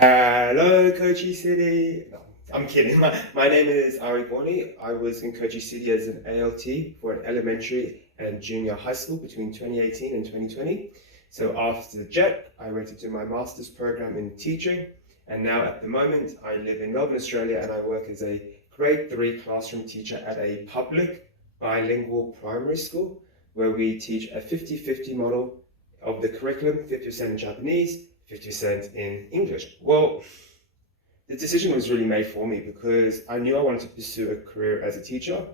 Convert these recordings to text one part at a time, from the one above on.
Hello, Kochi City. No, I'm kidding. My name is Ari Gorney. I was in Kochi City as an ALT for an elementary and junior high school between 2018 and 2020. So after the JET, I went to do my master's program in teaching. And now at the moment, I live in Melbourne, Australia, and I work as a grade 3 classroom teacher at a public bilingual primary school where we teach a 50-50 model of the curriculum, 50% in Japanese, 50% in English. Well, the decision was really made for me because I knew I wanted to pursue a career as a teacher.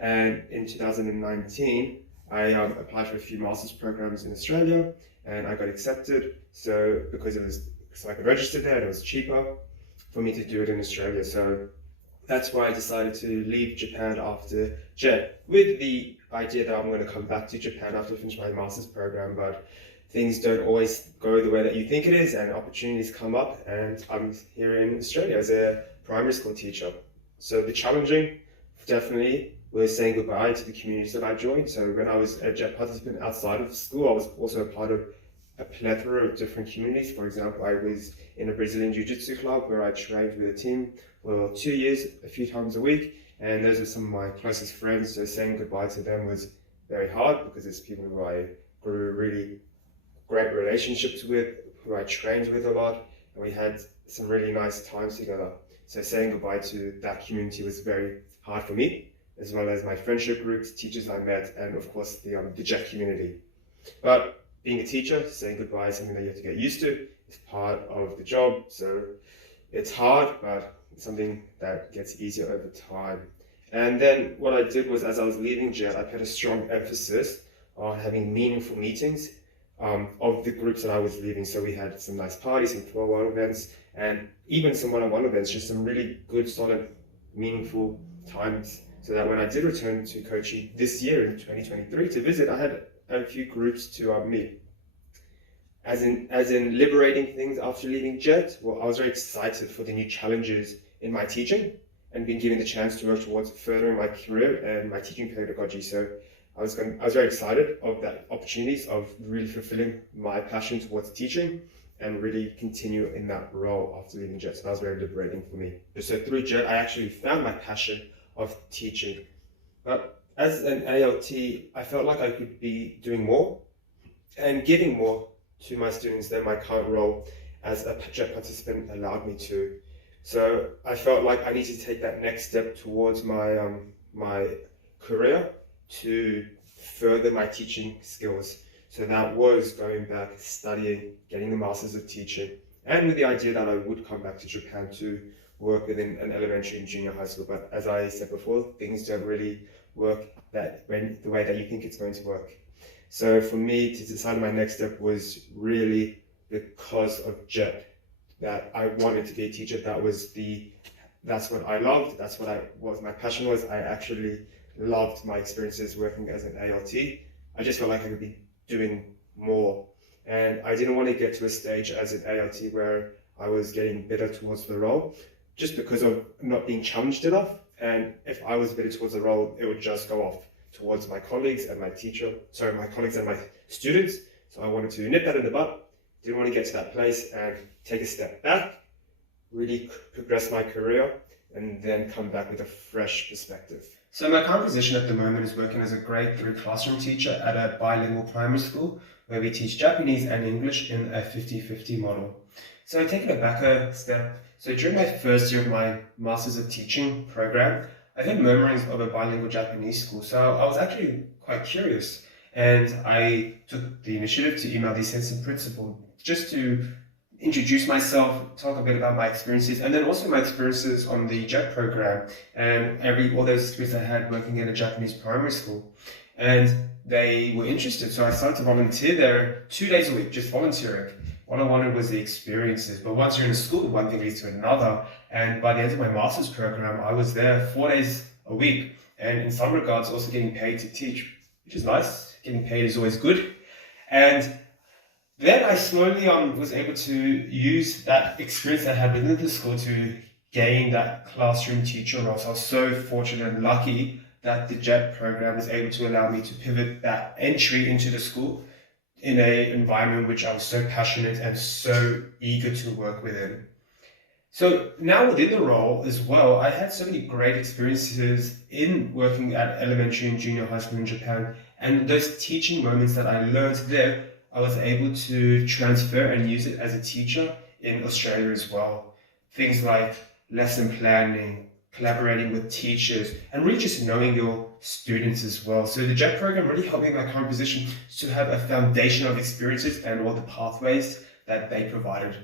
And in 2019, I applied for a few master's programs in Australia and I got accepted. So I could register there and it was cheaper for me to do it in Australia. So that's why I decided to leave Japan after JET with the idea that I'm going to come back to Japan after I finish my master's program. But things don't always go the way that you think it is, and opportunities come up, and I'm here in Australia as a primary school teacher. So the challenging definitely was saying goodbye to the communities that I joined. So when I was a JET participant outside of school, I was also a part of a plethora of different communities. For example, I was in a Brazilian Jiu-Jitsu club where I trained with a team for 2 years, a few times a week, and those were some of my closest friends. So saying goodbye to them was very hard because it's people who I grew really great relationships with, who I trained with a lot, and we had some really nice times together. So saying goodbye to that community was very hard for me, as well as my friendship groups, teachers I met, and of course the JET community. But being a teacher, saying goodbye is something that you have to get used to. It's part of the job, so it's hard, but it's something that gets easier over time. And then what I did was, as I was leaving JET, I put a strong emphasis on having meaningful meetings of the groups that I was leaving. So we had some nice parties, some floor events, and even some one-on-one events, just some really good, solid, meaningful times. So that when I did return to Kochi this year in 2023 to visit, I had a few groups to meet. As in liberating things after leaving JET, well, I was very excited for the new challenges in my teaching and being given the chance to work towards furthering my career and my teaching pedagogy. So I was very excited of that opportunities of really fulfilling my passion towards teaching and really continue in that role after leaving JET. So that was very liberating for me. So through JET, I actually found my passion of teaching. But as an ALT, I felt like I could be doing more and giving more to my students than my current role as a JET participant allowed me to. So I felt like I needed to take that next step towards my my career to further my teaching skills. So that was going back, studying, getting the Masters of Teaching, and with the idea that I would come back to Japan to work within an elementary and junior high school. But as I said before, things don't really work the way that you think it's going to work. So for me to decide my next step was really because of JET, that I wanted to be a teacher. That's what I loved. That's what my passion was. I actually loved my experiences working as an ALT. I just felt like I could be doing more. And I didn't want to get to a stage as an ALT where I was getting bitter towards the role just because of not being challenged enough. And if I was bitter towards the role, it would just go off towards my colleagues and my colleagues and my students. So I wanted to nip that in the bud. Didn't want to get to that place and take a step back, really progress my career, and then come back with a fresh perspective. So my current position at the moment is working as a grade 3 classroom teacher at a bilingual primary school where we teach Japanese and English in a 50-50 model. So taking it back a step, so during my first year of my Masters of Teaching program, I heard murmurings of a bilingual Japanese school. So I was actually quite curious and I took the initiative to email the assistant principal just to introduce myself, talk a bit about my experiences, and then also my experiences on the JET program and all those experiences I had working in a Japanese primary school. And they were interested, so I started to volunteer there 2 days a week, just volunteering. What I wanted was the experiences, but once you're in school, one thing leads to another. And by the end of my master's program, I was there 4 days a week, and in some regards also getting paid to teach, which is nice. Getting paid is always good. And then I slowly was able to use that experience I had within the school to gain that classroom teacher role. So I was so fortunate and lucky that the JET program was able to allow me to pivot that entry into the school in an environment which I was so passionate and so eager to work within. So now within the role as well, I had so many great experiences in working at elementary and junior high school in Japan. And those teaching moments that I learned there, I was able to transfer and use it as a teacher in Australia as well. Things like lesson planning, collaborating with teachers, and really just knowing your students as well. So the JET program really helped me in my current position to have a foundation of experiences and all the pathways that they provided.